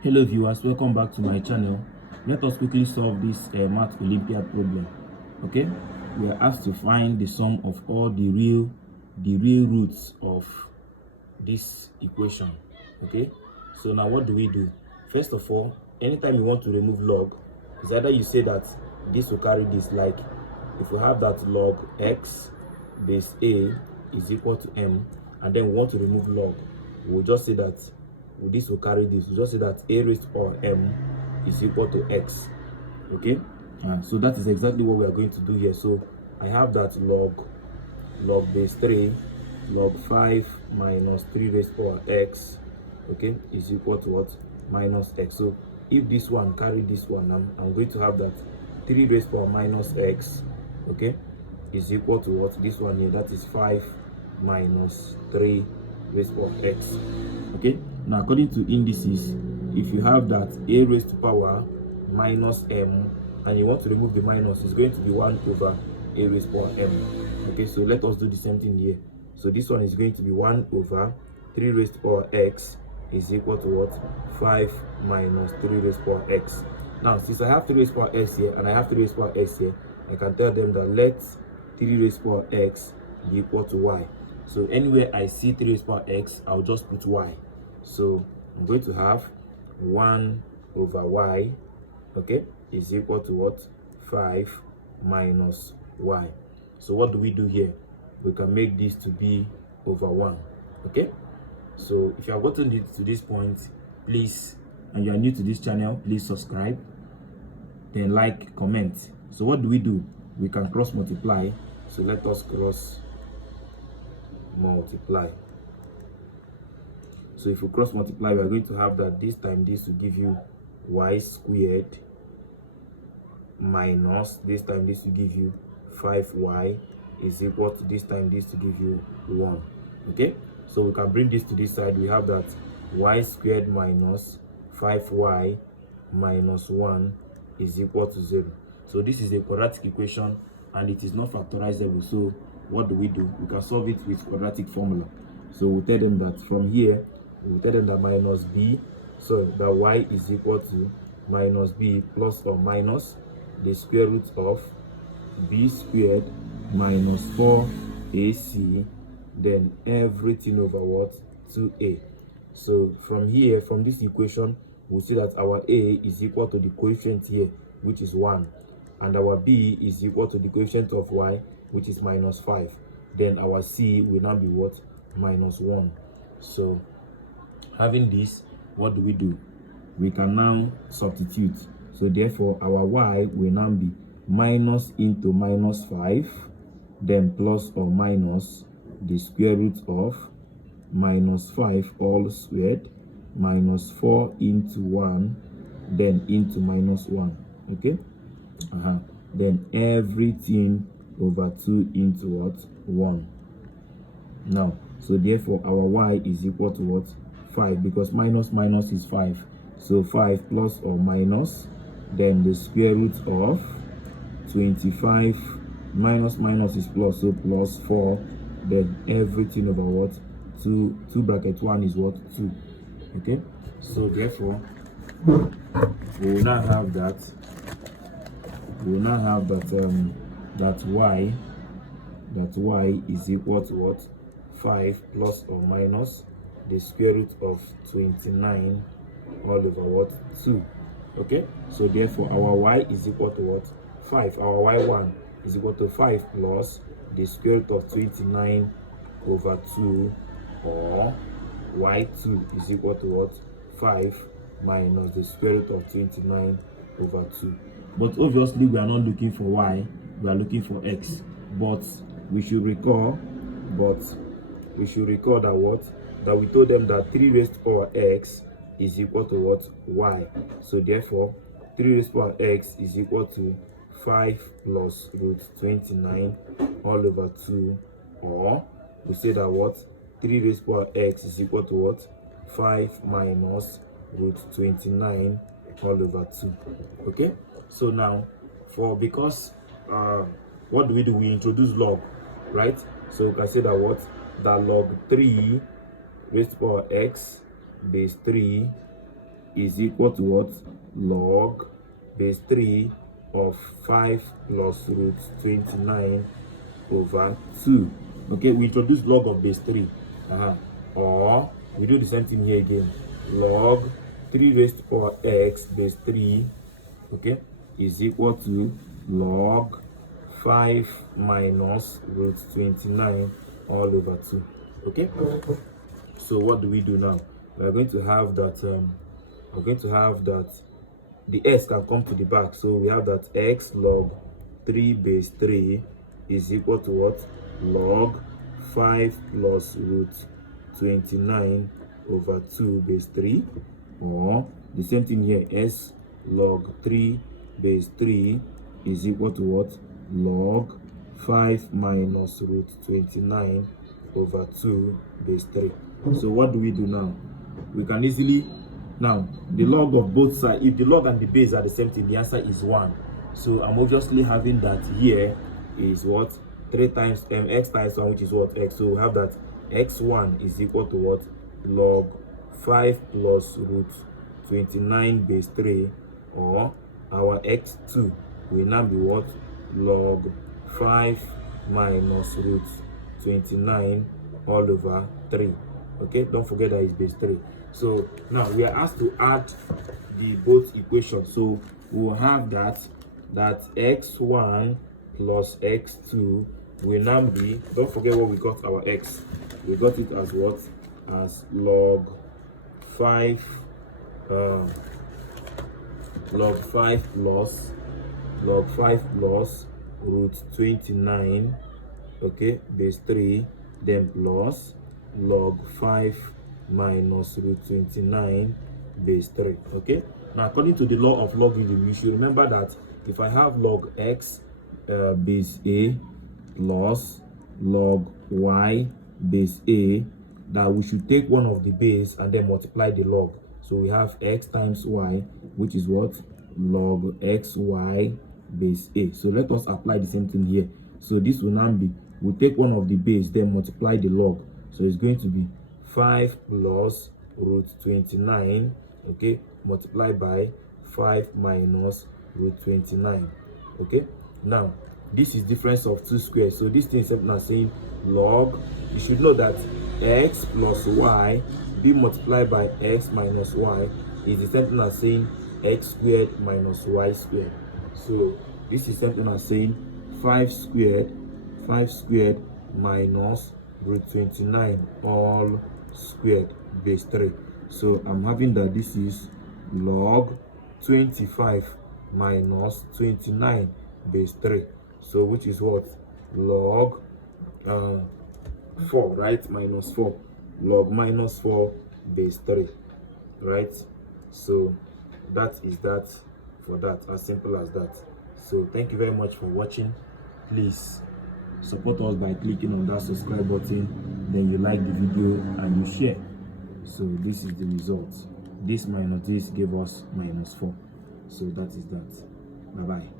Hello viewers, welcome back to my channel. Let us quickly solve this math Olympiad problem. Okay, we are asked to find the sum of all the real roots of this equation. Okay, so now what do? First of all, anytime you want to remove log, is either you say that this will carry this, like if we have that log x base a is equal to m, and then we want to remove log, we'll just say that this will carry this. We'll just say that a raised to power m is equal to x. Okay, so that is exactly what we are going to do here. So I have that log base 3 log 5 minus 3 raised to power x, okay, is equal to what? Minus x. So if this one carry this one, I'm going to have that 3 raised to power minus x, okay, is equal to what? This one here, that is 5 minus 3 raised to power x. Okay, now according to indices, if you have that a raised to power minus m and you want to remove the minus, it's going to be 1 over a raised to power m. Okay, so let us do the same thing here. So this one is going to be 1 over 3 raised to power x is equal to what? 5 minus 3 raised to power x. Now, since I have 3 raised to power x here and I have 3 raised to power x here, I can tell them that let 3 raised to power x be equal to y. So anywhere I see 3 raised to power x, I'll just put y. So I'm going to have 1 over y, okay, is equal to what? 5 minus y. So what do we do here? We can make this to be over 1. Okay, so if you have gotten it to this point, please, and you are new to this channel, please subscribe, then like, comment. So what do? We can cross multiply. So let us cross multiply. So if you cross multiply, we are going to have that this time this will give you y squared minus this time this will give you 5y is equal to this time this to give you 1. Okay, so we can bring this to this side. We have that y squared minus 5y minus 1 is equal to 0. So this is a quadratic equation and it is not factorizable. So what do? We can solve it with quadratic formula. So we'll tell them that from here, we'll tell them that minus b, so that y is equal to minus b plus or minus the square root of b squared minus 4ac, then everything over what? 2a. So from here, from this equation, we'll see that our a is equal to the coefficient here, which is 1, and our b is equal to the coefficient of y, which is minus 5. Then our c will now be what? Minus 1. So having this, what do? We can now substitute. So therefore our y will now be minus into minus 5, then plus or minus the square root of minus 5 all squared minus 4 into 1, then into minus 1. Okay, then everything over 2 into what? 1. Now, so therefore our y is equal to what? 5, because minus minus is 5. So 5 plus or minus, then the square root of 25 minus minus is plus, so plus 4, then everything over what? 2 bracket 1 is what? 2. Okay, so therefore we will now have that that y is equal to what? 5 plus or minus the square root of 29 all over what? 2. Okay, so therefore our y is equal to what? 5. Our y1 is equal to 5 plus the square root of 29 over 2, or y2 is equal to what? 5 minus the square root of 29 over 2. But obviously we are not looking for y, we are looking for x. But we should recall that what? That we told them that 3 raised to power x is equal to what? Y. So therefore 3 raised to power x is equal to 5 plus root 29 all over 2, or we say that what? 3 raised to power x is equal to what? 5 minus root 29 all over 2. Okay, so now because what do? We introduce log, right? So we can say that what? That log 3 raised to power x base 3 is equal to what? Log base 3 of 5 plus root 29 over 2. Okay, we introduce log of base 3. Or we do the same thing here again. Log 3 raised to power x base 3, okay, is equal to log 5 minus root 29 all over 2. Okay, so what do we do now? We are going to have that the x can come to the back, so we have that x log 3 base 3 is equal to what? Log 5 plus root 29 over 2 base 3, or the same thing here, s log 3 base 3 is equal to what? Log 5 minus root 29 over 2 base 3. So what do we do now? We can easily, now the log of both sides, if the log and the base are the same thing, the answer is 1. So I'm obviously having that here is what? 3 times x times 1, which is what? X. So we have that x1 is equal to what? Log 5 plus root 29 base 3, or our x2 will now be what? Log 5 minus root 29 all over 3. Okay, don't forget that it's base 3. So now we are asked to add the both equations. So we'll have that x1 plus x2 will now be, don't forget what we got our x. We got it as what? As log 5 plus root 29, okay, base 3, then plus log 5 minus root 29 base 3. Okay, now according to the law of logarithm, you should remember that if I have log x base a plus log y base a, that we should take one of the base and then multiply the log. So we have x times y, which is what? Log xy base a. So let us apply the same thing here. So this will now be, we take one of the base, then multiply the log. So it's going to be 5 plus root 29, okay, multiplied by 5 minus root 29. Okay, now this is difference of 2 squares. So this thing is something as saying log, you should know that x plus y be multiplied by x minus y is the same thing as saying x squared minus y squared. So this is something as saying 5 squared minus root 29 all squared base 3. So I'm having that this is log 25 minus 29 base 3. So which is what? Log 4, right? Minus 4. Log minus 4 base 3, right? So that is that for that, as simple as that. So thank you very much for watching. Please support us by clicking on that subscribe button, then you like the video and you share. So this is the result. This minus this gave us minus 4. So that is that. Bye bye.